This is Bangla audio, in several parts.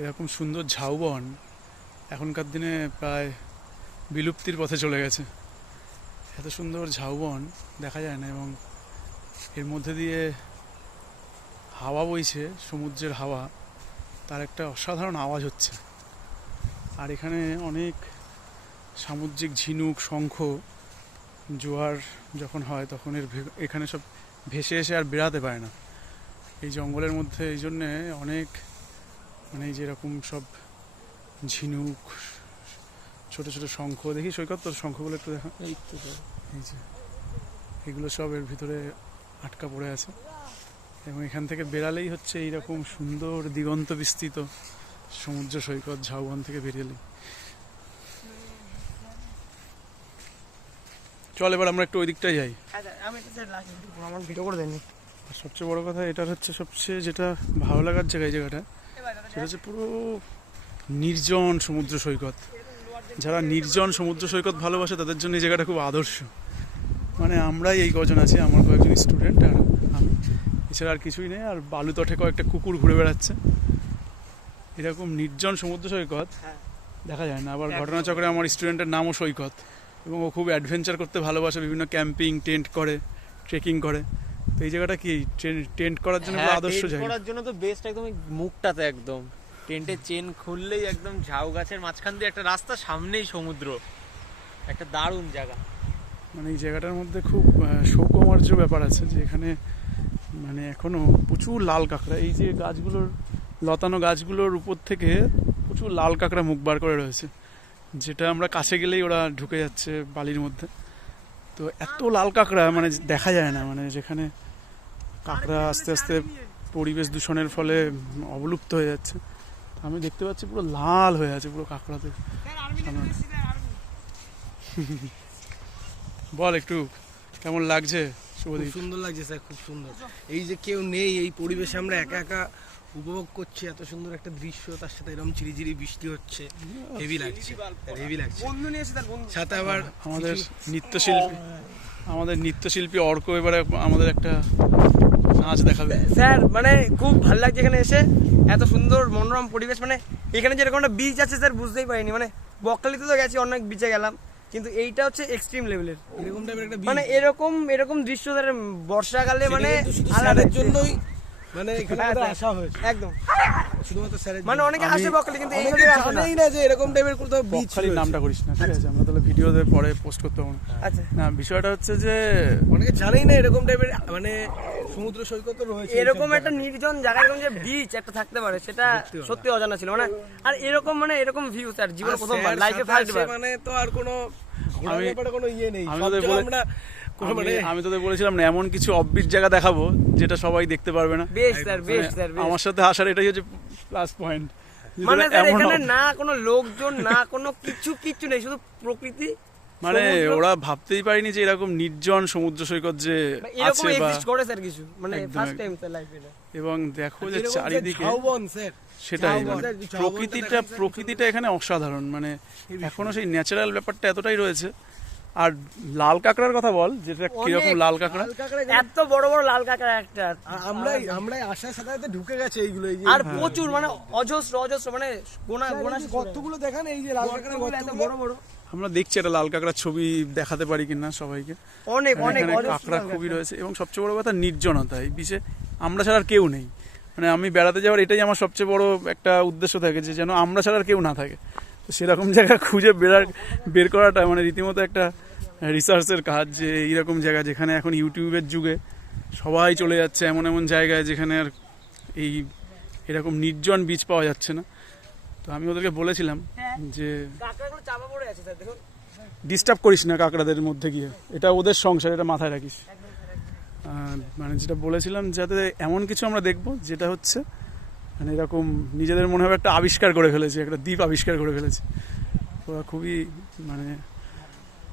এরকম সুন্দর ঝাউবন এখনকার দিনে প্রায় বিলুপ্তির পথে চলে গেছে। এত সুন্দর ঝাউবন দেখা যায় না এবং এর মধ্যে দিয়ে হাওয়া বইছে, সমুদ্রের হাওয়া, তার একটা অসাধারণ আওয়াজ হচ্ছে। আর এখানে অনেক সামুদ্রিক ঝিনুক, শঙ্খ, জোয়ার যখন হয় তখন এর এখানে সব ভেসে এসে আর বেরাতে পারে না। এই জঙ্গলের মধ্যে এই জন্যে অনেক মানে এই যেরকম সব ঝিনুক ছোট ছোট শঙ্খ দেখি সৈকত তোর শঙ্খগুলো একটু দেখা। এই এই যে এগুলো সব এর ভিতরে আটকা পড়ে আছে। এবং এখান থেকে বেরালেই হচ্ছে এইরকম সুন্দর দিগন্ত বিস্তৃত সমুদ্র সৈকত ঝাউবন থেকে বেরিয়েলেই চল এবার আমরা একটু ওই দিকটাই যাই। লাস্ট আমার ভিডিও করে আর সবচেয়ে বড় কথা এটার হচ্ছে সবচেয়ে যেটা ভালো লাগার জায়গা এই জায়গাটা সেটা হচ্ছে পুরো নির্জন সমুদ্র সৈকত। যারা নির্জন সমুদ্র সৈকত ভালোবাসে তাদের জন্য এই জায়গাটা খুব আদর্শ। মানে আমরাই এই কজন আছি আমার কয়েকজন স্টুডেন্ট আর আমি। এছাড়া আর কিছুই নেই আর বালু তটে কয়েকটা কুকুর ঘুরে বেড়াচ্ছে। এরকম নির্জন সমুদ্র সৈকত হ্যাঁ। দেখা যায় না। আবার। ঘটনাচক্রে আমার স্টুডেন্টের নামও সৈকত। এবং ও খুব অ্যাডভেঞ্চার করতে ভালোবাসে বিভিন্ন ক্যাম্পিং টেন্ট করে ট্রেকিং করে। তো এই জায়গাটা কি টেন্ট করার জন্য আদর্শ জায়গা? হ্যাঁ, করার জন্য তো বেস্ট একদম মুখটাতে একদম। টেন্টের চেন খুললেই একদম ঝাউ গাছের মাঝখান দিয়ে একটা রাস্তা সামনেই সমুদ্র। একটা দারুণ জায়গা। মানে এই জায়গাটার মধ্যে খুব আহ, ব্যাপার আছে যে এখানে মানে এখনও প্রচুর লাল কাঁকড়া। এই যে গাছগুলোর লতানো গাছগুলোর উপর থেকে প্রচুর লাল কাঁকড়া মুখ বার করে রয়েছে। যেটা আমরা কাছে গেলেই ওরা ঢুকে যাচ্ছে বালির মধ্যে। তো এত লাল কাঁকড়া মানে দেখা যায় না। মানে যেখানে কাঁকড়া আস্তে আস্তে পরিবেশ দূষণের ফলে অবলুপ্ত হয়ে যাচ্ছে। আমি দেখতে পাচ্ছি পুরো লাল হয়ে আছে পুরো কাঁকড়াতে। বল একটু কেমন লাগছে? সুন্দর লাগছে স্যার খুব সুন্দর। এই যে কেউ নেই এই পরিবেশে আমরা একা একা উপভোগ করছি এত সুন্দর একটা দৃশ্য তার সাথে এরকম ঝিরিঝিরি বৃষ্টি হচ্ছে। হেভি লাগছে হেভি লাগছে। বন্ধু নিয়ে এসে তার বন্ধু। সাথে আবার আমাদের নৃত্যশিল্পী আমাদের নৃত্যশিল্পী অর্ক এবারে আমাদের একটা নাচ দেখাবে। স্যার মানে খুব ভালো লাগছে এখানে এসে। এত সুন্দর মনোরম পরিবেশ মানে এখানে যেরকম একটা বিচ আছে স্যার বুঝতেই পারিনি। মানে বকখালিতে তো গেছি অনেক বিচে গেলাম। কিন্তু এইটা হচ্ছে এক্সট্রিম লেভেলের এরকম টাইপের একটা মানে এরকম এরকম দৃশ্য স্যার বর্ষাকালে মানে কিন্তু শুধু আলাদা স্যারের জন্যই মানে এখানে হ্যাঁ, বোধহয় স্যার। আসা হয়েছে। একদম। শুধুমাত্র স্যারের মানে অনেকে আসে বকখালি কিন্তু অনেকে জানেই না যে এরকম টাইপের কোথাও বিচ বকখালির নামটা করিস না ঠিক আছে? আমরা তাহলে ভিডিওতে পরে পোস্ট করতে পারব আচ্ছা। না বিষয়টা হচ্ছে যে অনেকে জানেই না এরকম টাইপের মানে সমুদ্র সৈকত রয়েছে এরকম একটা নির্জন জায়গায় এরকম যে বিচ একটা থাকতে পারে সেটা সত্যি অজানা ছিল। মানে আর এরকম মানে এরকম ভিউ স্যার জীবনে প্রথমবার লাইফে ফার্স্ট মানে তো আর কোনো আমি- কোনো ইয়ে নেই। আমরা আমি- আমি তোদের বলেছিলাম না এমন কিছু অববিট জায়গা দেখাবো যেটা সবাই দেখতে পারবে না। বেশ স্যার বেশ মানে স্যার আমার সাথে আসার এটাই হচ্ছে প্লাস পয়েন্ট মানে এখানে না কোনো লোকজন না কোনো কিছু কিছু নেই শুধু প্রকৃতি মানে ওরা ভাবতেই পারিনি যে এরকম নির্জন সমুদ্র সৈকত যে আছে বা করে স্যার কিছু। মানে ফার্স্ট টাইম স্যার লাইফে এবং দেখো যে চারিদিকে ঝাউবন স্যার সেটাই মানে প্রকৃতিটা প্রকৃতিটা এখানে অসাধারণ। মানে এখনও সেই ন্যাচারাল ব্যাপারটা এতটাই রয়েছে আর লাল কাঁকড়ার কথা বল যেটা কীরকম লাল কাঁকড়া লাল কাঁকড়া? এখানে- এত বড় বড় লাল কাঁকড়া একটা। আর আমরাই আমরাই আসার সাথে সাথে ঢুকে গেছে এইগুলো এই যে আর প্রচুর মানে অজস্র অজস্র মানে গোনা গোনা গর্তগুলো দেখান এই যে লাল কাঁকড়া এত বড় বড়। আমরা দেখছি একটা লাল কাঁকড়ার ছবি দেখাতে পারি কিনা সবাইকে। অনেক অনেক কাঁকড়া খুবই রয়েছে এবং সবচেয়ে বড় কথা নির্জনতা এই বিচে আমরা ছাড়া আর কেউ নেই। মানে আমি বেড়াতে যাওয়ার এটাই আমার সবচেয়ে বড় একটা উদ্দেশ্য থাকে যে যেন আমরা ছাড়া আর কেউ না থাকে। সেরকম জায়গা খুঁজে বেরার বের করাটা মানে রীতিমতো একটা রিসার্চের কাজ যে এইরকম জায়গা যেখানে এখন ইউটিউবের যুগে সবাই চলে যাচ্ছে এমন এমন জায়গায় যেখানে আর এই এরকম নির্জন বীজ পাওয়া যাচ্ছে না। তো আমি ওদেরকে বলেছিলাম যে পড়ে আছে স্যার ডিস্টার্ব করিস না কাঁকড়াদের মধ্যে গিয়ে। এটা ওদের সংসার এটা মাথায় রাখিস। মানে যেটা বলেছিলাম যাতে এমন কিছু আমরা দেখব যেটা হচ্ছে মানে এরকম নিজেদের মনে হবে একটা আবিষ্কার করে ফেলেছি একটা দ্বীপ আবিষ্কার করে ফেলেছি। ওরা খুবই মানে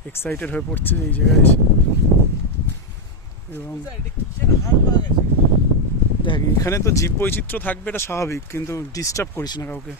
এক্সাইটেড হয়ে পড়ছে এই জায়গায় এসে। এবং দেখ এখানে তো জীব বৈচিত্র্য থাকবে এটা স্বাভাবিক কিন্তু ডিস্টার্ব করিস না কাউকে।